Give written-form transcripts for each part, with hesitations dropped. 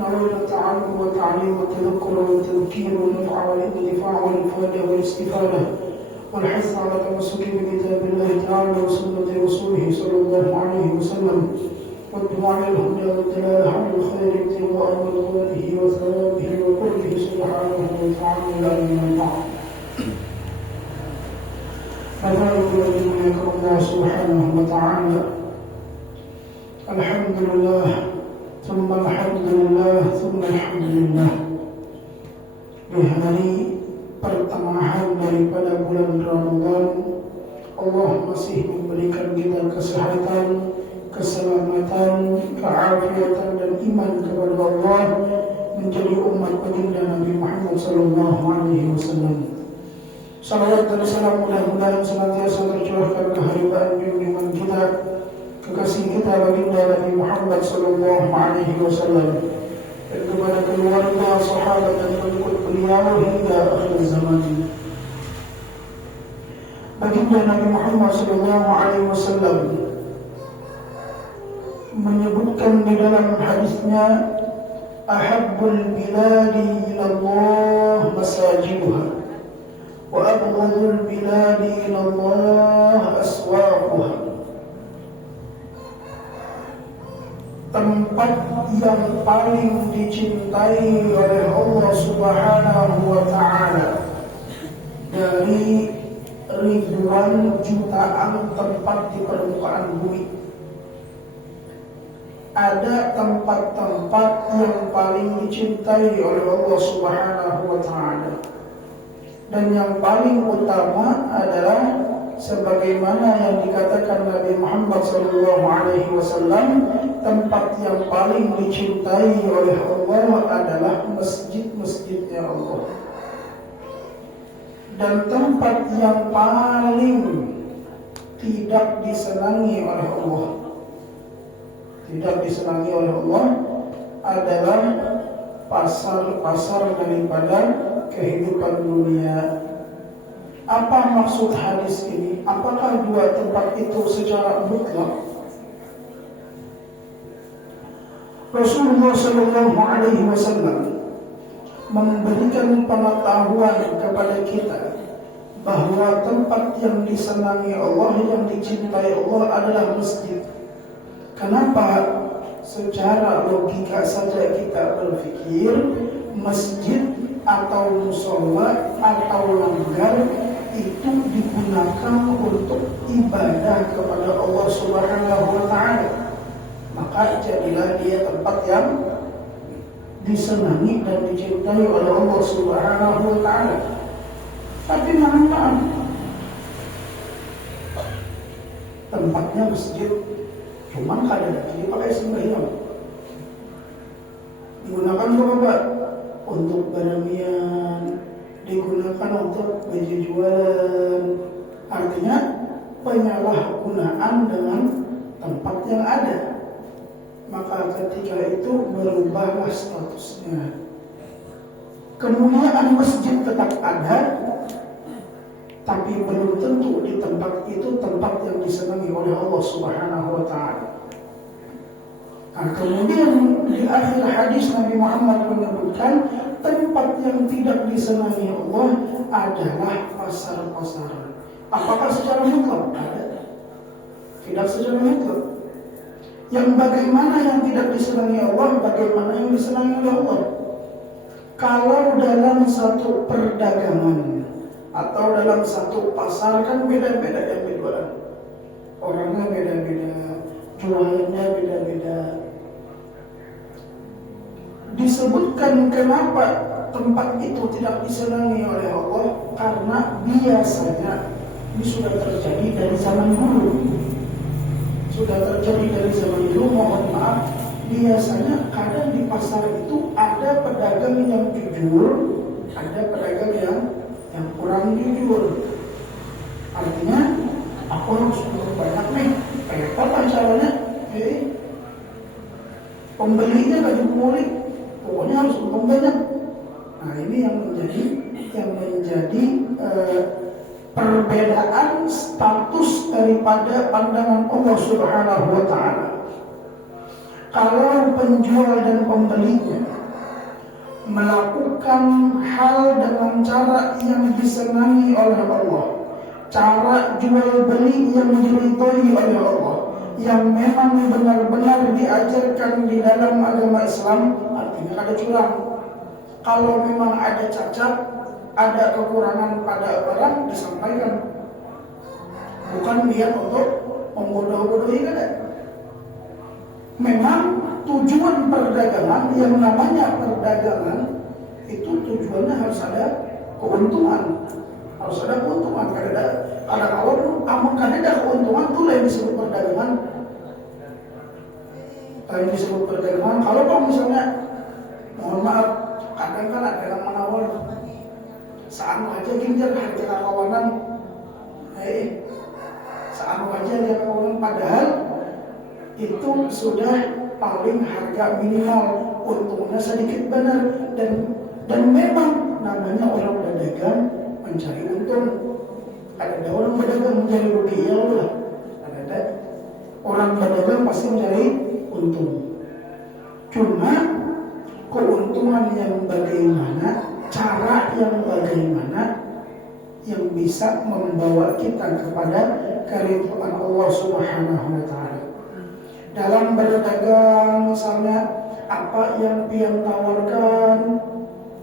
نوينا التعلم والتعليم والتذكر والتذكير والنفع والاندفاع والإفادة والاستفادة والحث على التمسك بكتاب الله تعالى وسنة رسوله صلى الله عليه وسلم والدعاء الهدى والدلالة على الخير ابتغاء مرضاته وثوابه وقربه سبحانه وتعالى إلى يوم البعث. فذلك الذي الله سبحانه وتعالى. الحمد لله ثم الحمد لله ثم الحمد لله. Di hari pertengahan daripada bulan Ramadan, Allah masih memberikan kita kesehatan, keselamatan, keafiatan dan iman kepada Allah, menjadi umat baginda Nabi Muhammad sallallahu alaihi wasallam. Salawat dan salam mudah-mudahan senantiasa tercurahkan ke haribaan junjungan kita, kekasih kita baginda Nabi Muhammad sallallahu alaihi wasallam, dan kepada keluarga, sahabat dan pengikut beliau hingga akhir zaman. Baginda Nabi Muhammad sallallahu alaihi wasallam menyebutkan di dalam hadisnya, ahabbul biladi ila Allah masajiduha wa abghadul biladi ila Allah aswaquha. Tempat yang paling dicintai oleh Allah Subhanahu wa ta'ala dari ribuan jutaan tempat di permukaan bumi, ada tempat-tempat yang paling dicintai oleh Allah Subhanahu wa ta'ala, dan yang paling utama adalah sebagaimana yang dikatakan Nabi Muhammad sallallahu alaihi wasallam, tempat yang paling dicintai oleh Allah adalah masjid-masjidnya Allah. Dan tempat yang paling tidak disenangi oleh Allah, adalah pasar-pasar daripada kehidupan dunia. Apa maksud hadis ini? Apakah dua tempat itu secara mutlak? Rasulullah sallallahu alaihi wasallam memberikan pengetahuan kepada kita bahwa tempat yang disenangi Allah, yang dicintai Allah adalah masjid. Kenapa? Secara logika saja kita berpikir masjid atau musola atau langgar itu digunakan untuk ibadah kepada Allah Subhanahu wa ta'ala, maka jadilah dia tempat yang disenangi dan dicintai oleh Allah Subhanahu wa ta'ala. Tapi maaf, tempatnya masjid, cuman kadang-kadang dipakai sembahyang. Digunakan untuk apa? Untuk beramian, digunakan untuk baju jualan. Artinya penyalahgunaan dengan tempat yang ada. Maka ketika itu berubahlah statusnya. Kemuliaan masjid tetap ada, tapi belum tentu di tempat itu tempat yang disenangi oleh Allah Subhanahu wa ta'ala. Nah, kemudian di akhir hadis Nabi Muhammad menyebutkan tempat yang tidak disenangi Allah adalah pasar-pasar. Apakah secara mutlak? Ada. Tidak secara mutlak. Yang bagaimana yang tidak disenangi Allah, bagaimana yang disenangi oleh Allah? Kalau dalam satu perdagangan atau dalam satu pasar kan beda-beda yang berjualan. Orangnya beda-beda, jualannya beda-beda. Disebutkan kenapa tempat itu tidak disenangi oleh Allah, karena biasanya ini sudah terjadi dari zaman dulu. Mohon maaf, biasanya kadang di pasar itu ada pedagang yang jujur, ada pedagang yang kurang jujur. Artinya aku harus banyak nih, repot caranya. Pembelinya gak dimulik, pokoknya harus untung banyak. Nah, ini yang menjadi perbedaan status daripada pandangan Allah Subhanahu wa ta'ala. Kalau penjual dan pembelinya melakukan hal dengan cara yang disenangi oleh Allah, cara jual beli yang diridhoi oleh Allah, yang memang benar-benar diajarkan di dalam agama Islam, artinya ada curang. Kalau memang ada cacat, ada kekurangan pada barang, disampaikan. Bukan niat untuk membodoh-bodohi, kan? Memang tujuan perdagangan, yang namanya perdagangan itu tujuannya harus ada keuntungan, harus ada keuntungan. Karena kalau ada keuntungan itu yang disebut perdagangan. Yang disebut perdagangan. Kalau misalnya, mohon maaf, kadang kan ada yang menawar saat aja ginjar harga kawanan, saat aja dia kawanan, padahal itu sudah paling harga minimal, untungnya sedikit benar, dan memang namanya orang berdagang mencari untung. Ada orang berdagang mencari rugi, ya Allah. Ada orang berdagang pasti mencari untung. Cuma keuntungan yang bagaimana, cara yang bagaimana yang bisa membawa kita kepada keridhaan Allah Subhanahu wa taala. Dalam berdagang misalnya, apa yang pian tawarkan,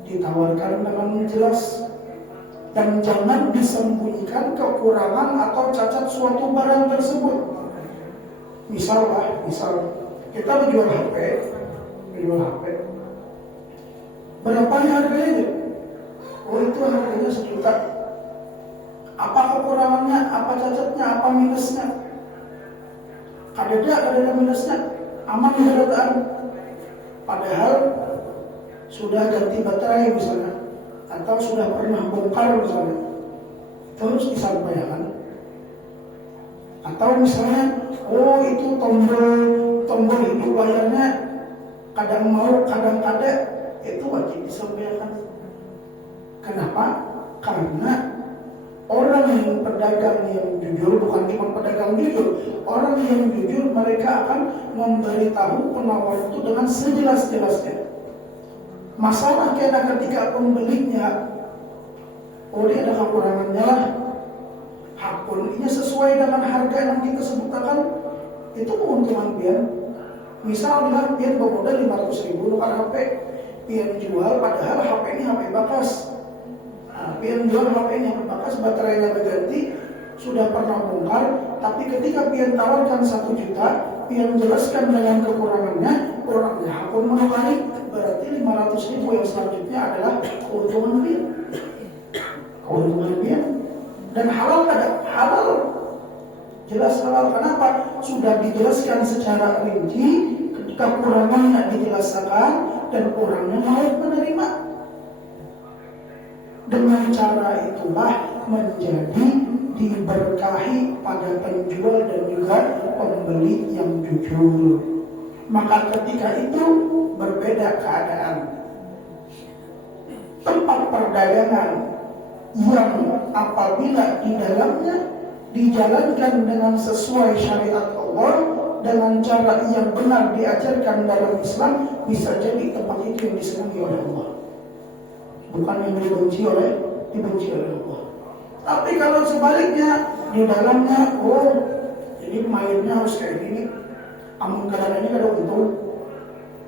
ditawarkan dengan jelas, dan jangan disembunyikan kekurangan atau cacat suatu barang tersebut. Misal kita menjual HP, berapa harganya? Oh, itu harganya 1 juta. Apa kekurangannya, apa cacatnya, apa minusnya? Ada minusnya, aman keadaan. Padahal sudah ganti baterai misalnya, atau sudah pernah bongkar misalnya, terus disampaikan. Atau misalnya, oh itu tombol itu layarnya kadang mau, kadang kada, itu wajib disampaikan. Kenapa? Karena orang yang pedagang yang jujur, bukan cuma pedagang jujur, orang yang jujur mereka akan memberitahu penawar itu dengan sejelas-jelasnya. Masalah karena ketika pembelinya, oh dia ada kekurangannya lah, haknya sesuai dengan harga yang kita sebutkan, itu keuntungan pian. Misal pian bermodal 500.000 nuker HP, pian jual padahal HP ini HP bekas. Pian jual HP ini HP bekas, baterainya berganti, sudah pernah bongkar, tapi ketika pian tawarkan 1 juta, pian jelaskan dengan kekurangannya, orangnya hakun menukari, berarti 500.000 yang selanjutnya adalah keuntungan pian. Keuntungan pian. Dan halal kada? Halal. Jelas halal. Kenapa? Sudah dijelaskan secara rinci, kekurangannya dijelaskan, dan orangnya mau menerima. Dengan cara itulah menjadi diberkahi pada penjual dan juga pembeli yang jujur. Maka ketika itu berbeda keadaan. Tempat perdagangan yang apabila di dalamnya dijalankan dengan sesuai syariat Allah, dengan cara yang benar diajarkan dalam Islam, bisa jadi tempat itu yang disenangi oleh Allah, bukan yang dibenci oleh Allah. Tapi kalau sebaliknya, di dalamnya, oh ini mainnya harus kayak gini, amun kadang ini kada untung,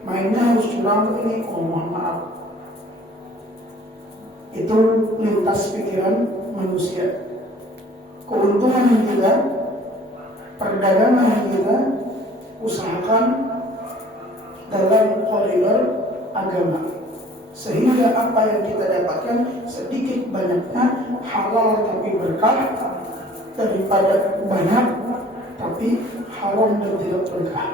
mainnya harus curang ini, oh mohon maaf, itu lintas pikiran manusia. Keuntungan kita, perdagangan kita, usahakan dalam koridor agama, sehingga apa yang kita dapatkan sedikit banyaknya halal tapi berkah, daripada banyak tapi haram dan tidak berkah.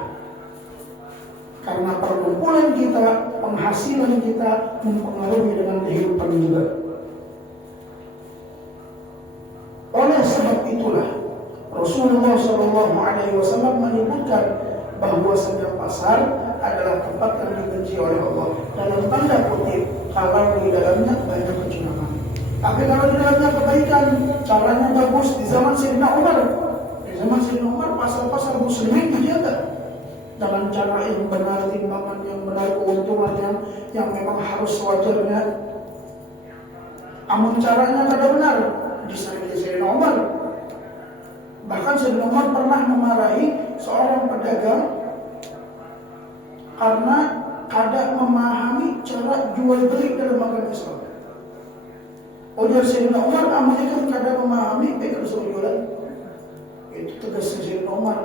Karena perkumpulan kita, penghasilan kita mempengaruhi dengan kehidupan juga. Oleh sebab itulah Rasulullah SAW menyebutkan bahwasanya pasar adalah tempat yang dibenci oleh Allah, dalam tanda kutip kalau di dalamnya banyak kecurangan. Tapi kalau di dalamnya kebaikan, caranya bagus. Di zaman Sayyidina Umar, pasar-pasar muslimin dijaga. dengan cara yang benar, timbangan yang benar, keuntungan yang memang harus sewajarnya. Amun caranya kada benar, diseret Sayyidina Umar. Bahkan Sayyidina Umar pernah memarahi seorang pedagang karena kada memahami cara jual beli dalam agama Islam. Ujar Sayyidina Umar, amun kan kada memahami, kada suruh jualan. Itu tegas Sayyidina Umar.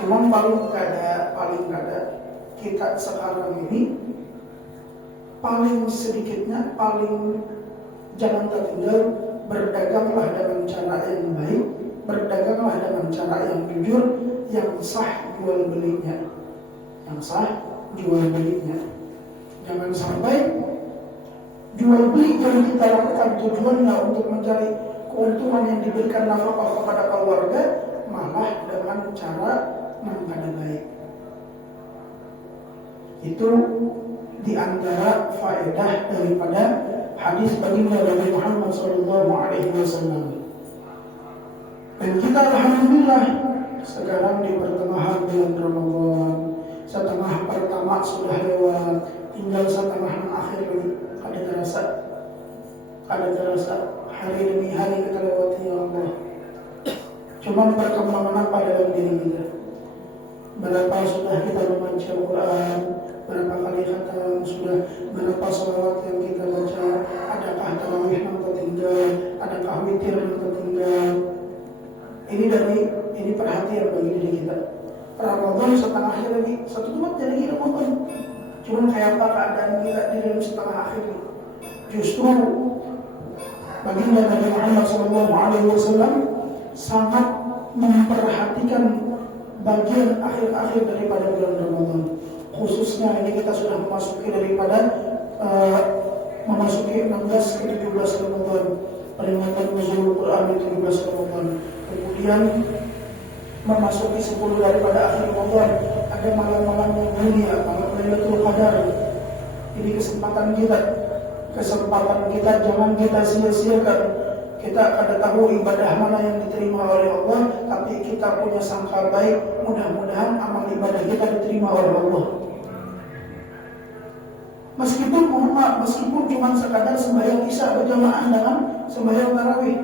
Cuma paling kada kita sekarang ini paling sedikitnya, paling jangan tertinggal, berdaganglah dengan cara yang baik, berdaganglah dengan cara yang jujur, yang sah jual belinya, jangan sampai jual beli yang kita lakukan tujuannya untuk mencari keuntungan yang diberikan nafkah kepada keluarga, malah dengan cara yang kada baik. Itu diantara faedah daripada hadis baginda Nabi Muhammad SAW. Dan kita alhamdulillah sekarang di pertengahan bulan Ramadan, setengah pertama sudah lewat, tinggal setengah akhir lagi. Ada terasa hari demi hari kita lewati, ya Allah. Cuman perkembangan apa dalam diri kita? Berapa sudah kita membaca Al-Quran, berapa kali khatam sudah, berapa salawat yang kita baca, adakah tarawih yang tertinggal, adakah witir yang tertinggal. Ini perhatian bagi diri kita. Ramadan setengah akhir lagi, satu jumat lagi Ramadan. Cuman kayak apa keadaan kita di dalam setengah akhir ini? Justru baginda Nabi Muhammad SAW sangat memperhatikan bagian akhir-akhir daripada bulan Ramadan. Khususnya ini kita sudah memasuki daripada memasuki 16 ke 17 Ramadan, peringatan nuzul Quran di 17 Ramadan. Kemudian memasuki 10 daripada akhir Ramadan, ada malam-malam yang mulia, malam Lailatul Qadar. Ini kesempatan kita jangan kita sia-siakan. Kita kada tahu ibadah mana yang diterima oleh Allah, tapi kita punya sangka baik, mudah-mudahan amal ibadah kita diterima oleh Allah. Meskipun cuma sekadar sembahyang isya berjamaah dengan sembahyang tarawih.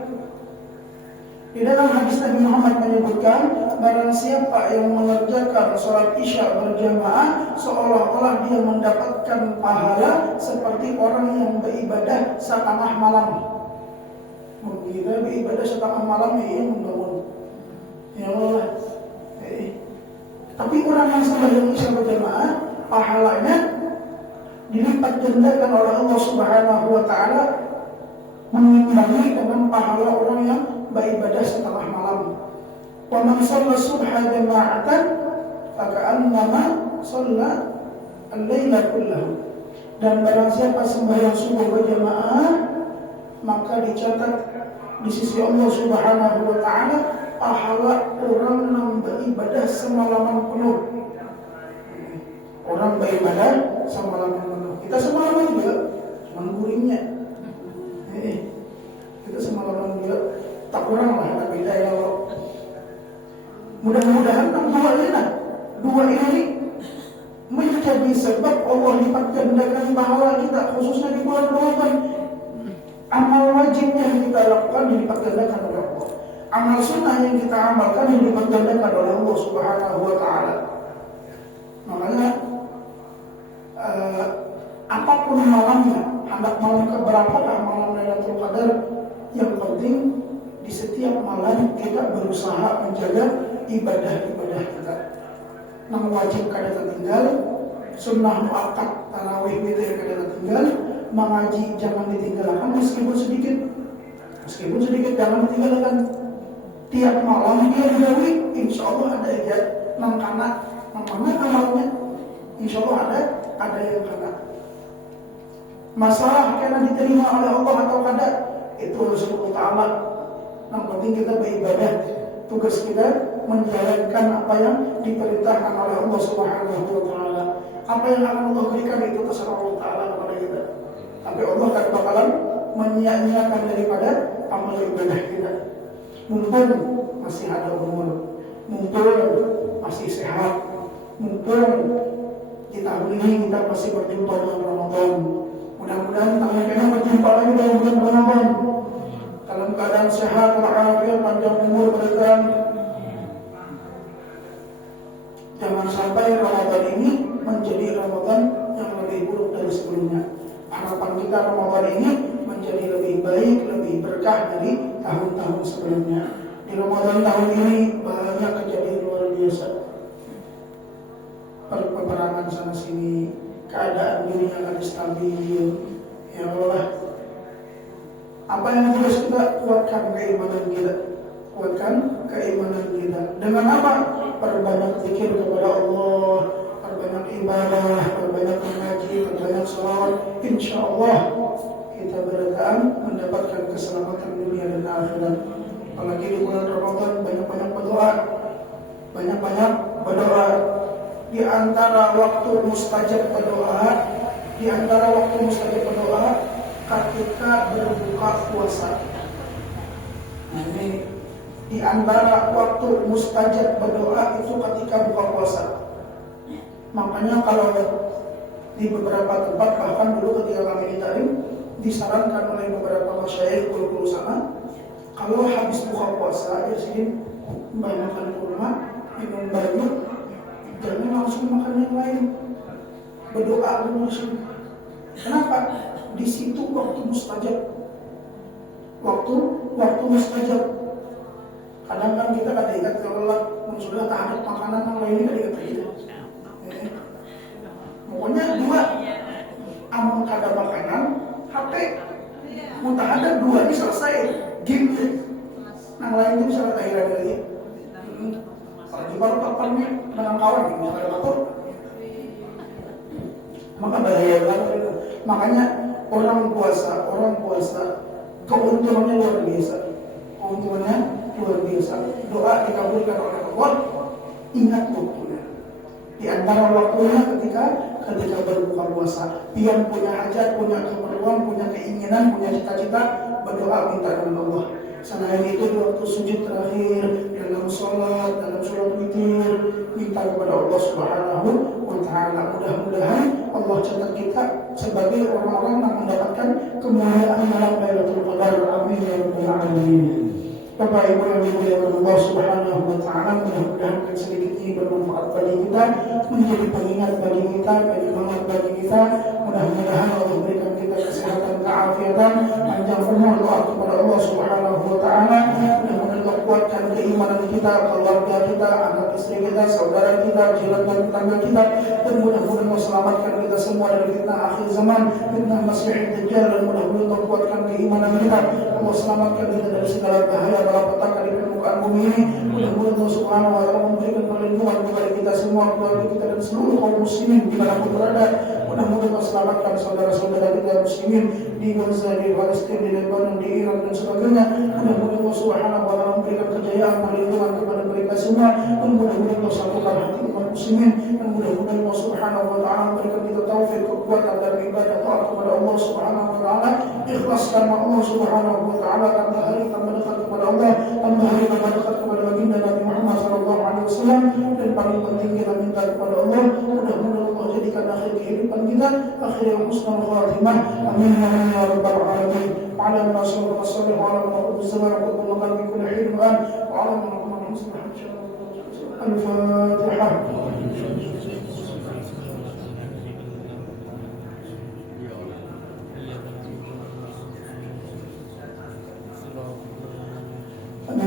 Di dalam hadis Nabi Muhammad menyebutkan, barang siapa yang mengerjakan sholat isya berjamaah, seolah-olah dia mendapatkan pahala seperti orang yang beribadah setengah malam. Kita beribadah setengah malam ya membangun, ya Allah. Tapi orang yang sembahyang isya berjamaah, pahalanya dilipat gandakan oleh Allah Subhanahu wa Ta'ala, mengimbangi dengan pahala orang yang beribadah setengah malam. Wa man shalla subha jama'atan faka'annama shalla al-laila kullahu. Dan barang siapa sembahyang subuh berjamaah, maka dicatat di sisi Allah Subhanahu wa Ta'ala pahala orang yang beribadah semalaman penuh. Orang beribadah semalaman penuh. Kita semalaman juga, cuma guringnya. Kita semalaman juga tak kurang lah, tak beda ya Allah. Mudah-mudahan dua ini menjadi sebab Allah lipat gandakan pahala kita, khususnya di bulan Ramadan. Amal wajib yang kita lakukan dilipat gandakan oleh Allah. Amal sunnah yang kita amalkan dilipat gandakan oleh Allah Subhanahu wa Ta'ala. Makanya apapun malamnya, hendak malam keberapa malam Lailatul Qadar, yang penting di setiap malam kita berusaha menjaga ibadah-ibadah kita. Yang wajib kada tertinggal, sunnah muakkad tarawih witir kada tertinggal, mengaji jangan ditinggalkan meskipun sedikit jangan ditinggalkan. Tiap malam dia digawi, insya Allah ada ijat nang kana amalnya, insya Allah ada yang kana. Masalah karena diterima oleh Allah atau kada, itu Rasulullah Ta'ala. Yang penting kita beribadah, tugas kita menjalankan apa yang diperintahkan oleh Allah Subhanahu wa Ta'ala. Apa yang akan Allah berikan itu terserah Allah Ta'ala kepada kita. Tapi Allah akan bakalan menyia-nyiakan daripada amal ibadah kita. Mumpung masih ada umur, mumpung masih sehat, mumpung di tahun ini kita masih berjumpa dengan Ramadan. Mudah-mudahan tahun ini berjumpa lagi dalam bulan Ramadan dalam keadaan sehat, walafiat, panjang umur, berkah. Jangan sampai Ramadan ini menjadi Ramadan yang lebih buruk dari sebelumnya. Harapan kita Ramadan ini menjadi lebih baik, lebih berkah dari tahun-tahun sebelumnya. Di Ramadan tahun ini banyak kejadian luar biasa. Peperangan sana sini, keadaan dunia lagi stabil. Ya Allah, apa yang harus kita kuatkan keimanan kita? Kuatkan keimanan kita. Dengan apa? Perbanyak zikir kepada Allah, perbanyak ibadah, perbanyak mengaji, perbanyak salat. Insya Allah kita berdoa mendapatkan keselamatan dunia dan akhirat. Apalagi di bulan Ramadan banyak-banyak berdoa, banyak-banyak berdoa. Di antara waktu mustajab berdoa, di antara waktu mustajab berdoa ketika berbuka puasa. Nah, ini di antara waktu mustajab berdoa itu ketika buka puasa. Makanya kalau di beberapa tempat, bahkan dulu ketika kami di Tarim, disarankan oleh beberapa masyayikh guru-guru sana, kalau habis buka puasa ya sih banyakkan kurma, minum banyak, jangan langsung makan yang lain, berdoa dulu sih. Kenapa? Di situ waktu mustajab, waktu mustajab. Kadang kan kita ingat kalau sudah tak ada makanan yang lainnya ingat kita. Pokoknya dua, amun kada makanan, HP, muntah ada dua ini selesai, game. Yang lain itu bisa kita kira lagi. Kalau baru kapan nih dengan kawan ini ada apa? Maka bahaya banget. Makanya orang puasa keuntungannya luar biasa. Keuntungannya luar biasa. Doa dikabulkan oleh Allah. Ingat waktunya. Di antara waktunya ketika berbuka puasa. Yang punya hajat, punya keperluan, punya keinginan, punya cita-cita, berdoa minta dengan Allah. Selain itu di waktu sujud terakhir, dalam sholat witir, minta kepada Allah Subhanahu wa Ta'ala. Mudah-mudahan Allah catat kita sebagai orang-orang yang mendapatkan kemuliaan malam Lailatul Qadar. Amin ya rabbal alamin. Bapak Ibu yang dimuliakan Allah Subhanahu wa Ta'ala, mudah-mudahan sedikit ini bermanfaat bagi kita, menjadi pengingat bagi kita, penyemangat bagi kita. Mudah-mudahan Allah berikan kita kesehatan, keafiatan, panjang umur. Doa kepada Allah Subhanahu wa Ta'ala, mudah-mudahan Allah kuatkan keimanan kita, keluarga kita, anak istri kita, saudara kita, jiran dan tetangga kita, dan mudah-mudahan Allah selamatkan kita semua dari fitnah akhir zaman, fitnah Masih Dajjal, dan mudah-mudahan Allah kuatkan keimanan kita. Allah selamatkan kita dari segala bahaya malapetaka di permukaan bumi ini. Mudah-mudahan Allah Subhanahu wa Ta'ala memberikan perlindungan kepada kita semua, keluarga kita dan seluruh kaum muslimin dimanapun berada. Mudah-mudahan Allah selamatkan saudara-saudara kita muslimin di Gaza, di Palestina, di Lebanon, di Irak dan sebagainya. Mudah-mudahan Allah Subhanahu wa Ta'ala memberikan kejayaan, perlindungan kepada mereka semua. Dan mudah-mudahan Allah satukan hati umat muslimin. Dan mudah-mudahan Allah Subhanahu wa Ta'ala memberikan kita taufik, kekuatan dalam ibadah taat kepada Allah Subhanahu wa Ta'ala. Ikhlas karena Allah Subhanahu wa Ta'ala, tambah hari tambah dekat kepada Allah, tambah hari tambah dekat kepada baginda Nabi Muhammad sallallahu alaihi wasallam. Dan paling penting kita minta kepada Allah, mudah-mudahan Allah jadikan akhir kehidupan kita akhir yang husnul khatimah. Amin ya rabbal alamin. Wa ala rasulillah sallallahu alaihi wa sallam zaman wa kullu qalbi kulli hin wa ala Muhammad sallallahu alaihi wasallam. Al-Fatihah.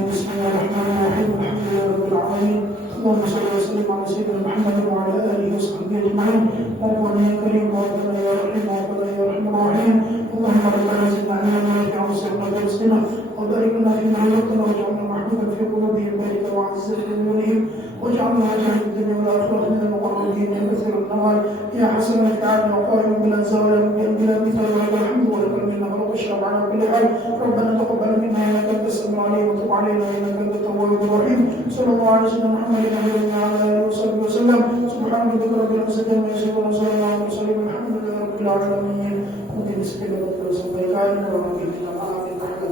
Bismillahirrahmanirrahim. Alhamdulillahirabbil alamin. Allahumma shalli wa sallim ala sayyidina Muhammad wa ala alihi wa sahbihi ajma'in. Rabbana ya karim wa rabbana ya rahim wa rabbana ya rahmanur rahim. Allahumma rabbana zidna ilman nafi'an wa sahna rizqana wa barik lana fi ma razaqtana waj'alna mahbuban fi qulubihim baika wa 'azzat qulubihim waj'alna hajjan fid dunya wal akhirati min al-muqarrabin ya kathir an-nawal ya hasan al-ta'ala wa qaim bil zawal bila mithal wa alhamdu wa lakal minna wa lakal syukru ala kulli hal. Rabbana taqabbal minna innaka antas samiul 'alim wa tub 'alaina innaka antat tawwabur rahim. Sallallahu alaihi wasallam Muhammadin wa ala alihi wa sallam. Subhana rabbika rabbil izzati amma yasifun wa salamun ala al-mursalin walhamdulillahi rabbil alamin. Mungkin sekedar sampaikan bahwa kita maaf yang terhadap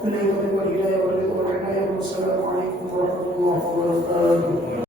beliau berikan hidayah wa ridha wa inayah. Wassalamualaikum warahmatullahi wabarakatuh.